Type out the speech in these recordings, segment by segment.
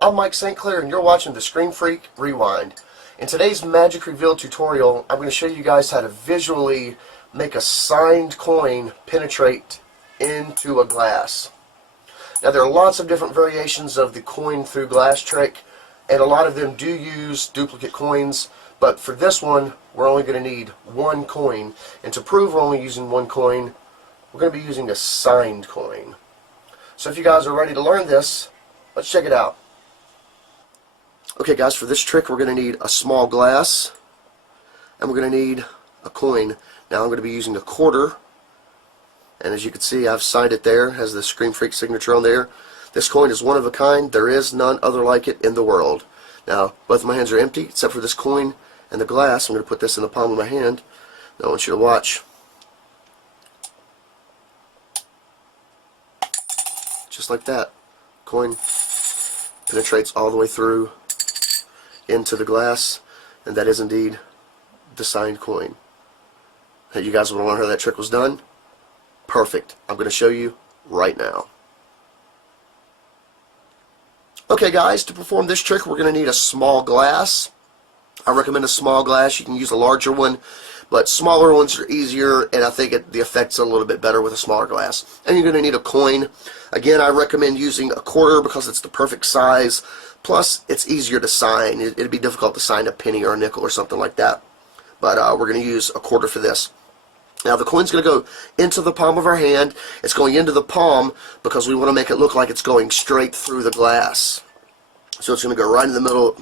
I'm Mike St. Clair and you're watching the Screen Freak Rewind. In today's Magic Reveal tutorial, I'm going to show you guys how to visually make a signed coin penetrate into a glass. Now there are lots of different variations of the coin through glass trick, and a lot of them do use duplicate coins, but for this one we're only going to need one coin, and to prove we're only using one coin, we're going to be using a signed coin. So if you guys are ready to learn this, let's check it out. Okay guys, for this trick we're going to need a small glass and we're going to need a coin. Now I'm going to be using a quarter, and as you can see I've signed it there, has the Screen Freak signature on there. This coin is one of a kind. There is none other like it in the world. Now both of my hands are empty except for this coin and the glass. I'm going to put this in the palm of my hand. Now I want you to watch. Just like that. Coin penetrates all the way through into the glass, and that is indeed the signed coin. Hey, you guys want to learn how that trick was done? Perfect. I'm going to show you right now. Okay guys, to perform this trick we're going to need a small glass. I recommend a small glass. You can use a larger one, but smaller ones are easier, and I think the effect's a little bit better with a smaller glass. And you're going to need a coin. Again, I recommend using a quarter because it's the perfect size. Plus, it's easier to sign. It'd be difficult to sign a penny or a nickel or something like that. But we're going to use a quarter for this. Now the coin's going to go into the palm of our hand. It's going into the palm because we want to make it look like it's going straight through the glass. So it's going to go right in the middle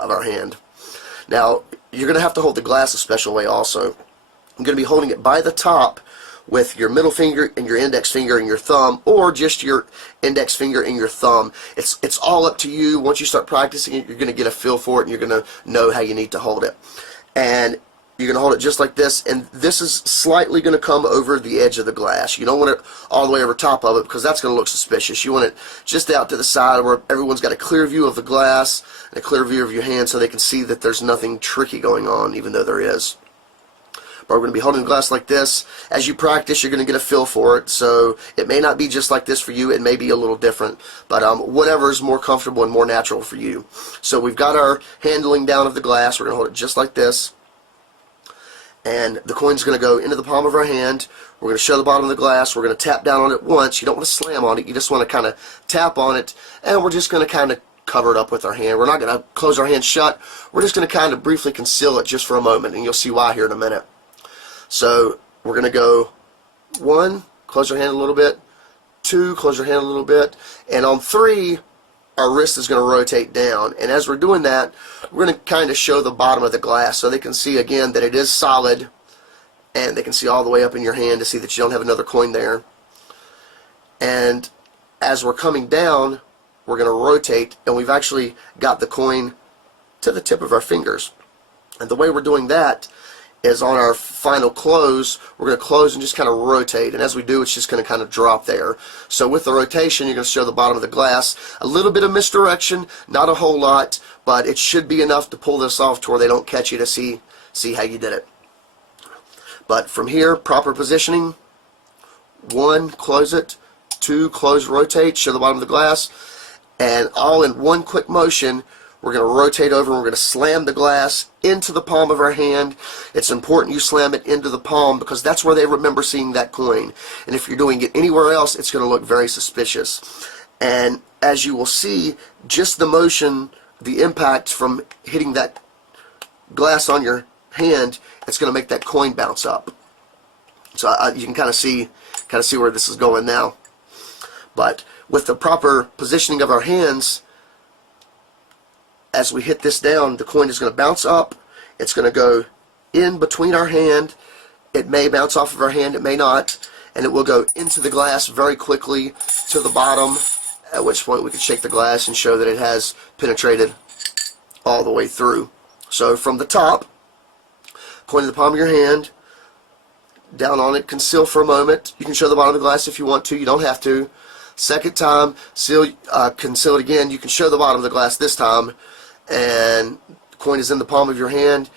of our hand. Now, you're going to have to hold the glass a special way also. I'm going to be holding it by the top with your middle finger and your index finger and your thumb, or just your index finger and your thumb. It's all up to you. Once you start practicing it, you're going to get a feel for it, and you're going to know how you need to hold it. And you're going to hold it just like this, and this is slightly going to come over the edge of the glass. You don't want it all the way over top of it because that's going to look suspicious. You want it just out to the side where everyone's got a clear view of the glass and a clear view of your hand so they can see that there's nothing tricky going on, even though there is. But we're going to be holding the glass like this. As you practice, you're going to get a feel for it, so it may not be just like this for you. It may be a little different, but whatever is more comfortable and more natural for you. So we've got our handling down of the glass. We're going to hold it just like this. And the coin's going to go into the palm of our hand. We're going to show the bottom of the glass. We're going to tap down on it once. You don't want to slam on it. You just want to kind of tap on it. And we're just going to kind of cover it up with our hand. We're not going to close our hand shut. We're just going to kind of briefly conceal it just for a moment. And you'll see why here in a minute. So we're going to go 1, close your hand a little bit. 2, close your hand a little bit. And on 3, our wrist is going to rotate down, and as we're doing that, we're going to kind of show the bottom of the glass so they can see again that it is solid, and they can see all the way up in your hand to see that you don't have another coin there. And as we're coming down, we're going to rotate, and we've actually got the coin to the tip of our fingers. And the way we're doing that is on our final close, we're going to close and just kind of rotate, and as we do, it's just going to kind of drop there. So with the rotation, you're going to show the bottom of the glass. A little bit of misdirection, not a whole lot, but it should be enough to pull this off to where they don't catch you to see how you did it. But from here, proper positioning: 1, close it; 2, close, rotate, show the bottom of the glass, and all in one quick motion. We're going to rotate over and we're going to slam the glass into the palm of our hand. It's important you slam it into the palm because that's where they remember seeing that coin. And if you're doing it anywhere else, it's going to look very suspicious. And as you will see, just the motion, the impact from hitting that glass on your hand, it's going to make that coin bounce up. So you can kind of see where this is going now. But with the proper positioning of our hands, as we hit this down, the coin is going to bounce up. It's going to go in between our hand. It may bounce off of our hand, it may not, and it will go into the glass very quickly to the bottom, at which point we can shake the glass and show that it has penetrated all the way through. So from the top, coin in the palm of your hand, down on it, conceal for a moment. You can show the bottom of the glass if you want to, you don't have to. Second time, conceal it again. You can show the bottom of the glass this time, and the coin is in the palm of your hand,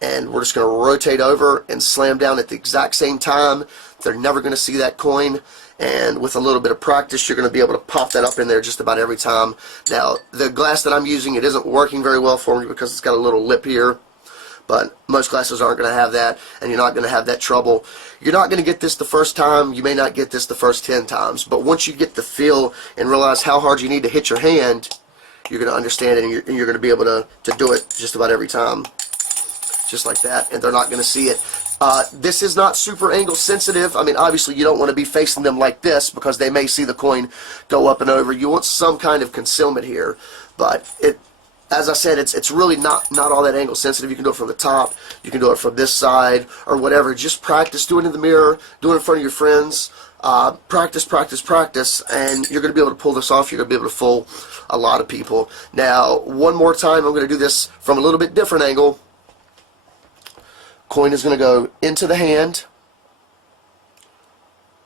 and we're just going to rotate over and slam down at the exact same time. They're never going to see that coin, and with a little bit of practice you're going to be able to pop that up in there just about every time. Now the glass that I'm using, it isn't working very well for me because it's got a little lip here, but most glasses aren't going to have that, and you're not going to have that trouble. You're not going to get this the first time, you may not get this the first 10 times, but once you get the feel and realize how hard you need to hit your hand, you're going to understand it, and you're going to be able to do it just about every time. Just like that, and they're not going to see it. This is not super angle sensitive. I mean, obviously you don't want to be facing them like this because they may see the coin go up and over. You want some kind of concealment here, but as I said, it's really not all that angle sensitive. You can do it from the top, you can do it from this side, or whatever. Just practice, do it in the mirror, do it in front of your friends. Practice, practice, practice, and you're going to be able to pull this off. You're going to be able to fool a lot of people. Now, one more time, I'm going to do this from a little bit different angle. Coin is going to go into the hand.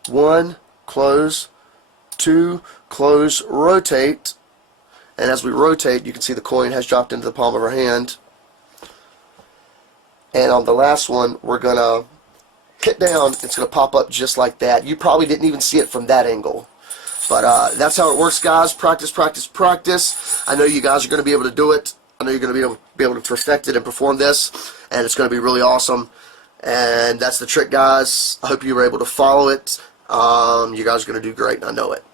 1, close, 2, close, rotate, and as we rotate you can see the coin has dropped into the palm of our hand. And on the last one we're going to hit down, it's going to pop up just like that. You probably didn't even see it from that angle. But that's how it works, guys. Practice, practice, practice. I know you guys are going to be able to do it. I know you're going to be able to perfect it and perform this, and it's going to be really awesome. And that's the trick, guys. I hope you were able to follow it. You guys are going to do great, and I know it.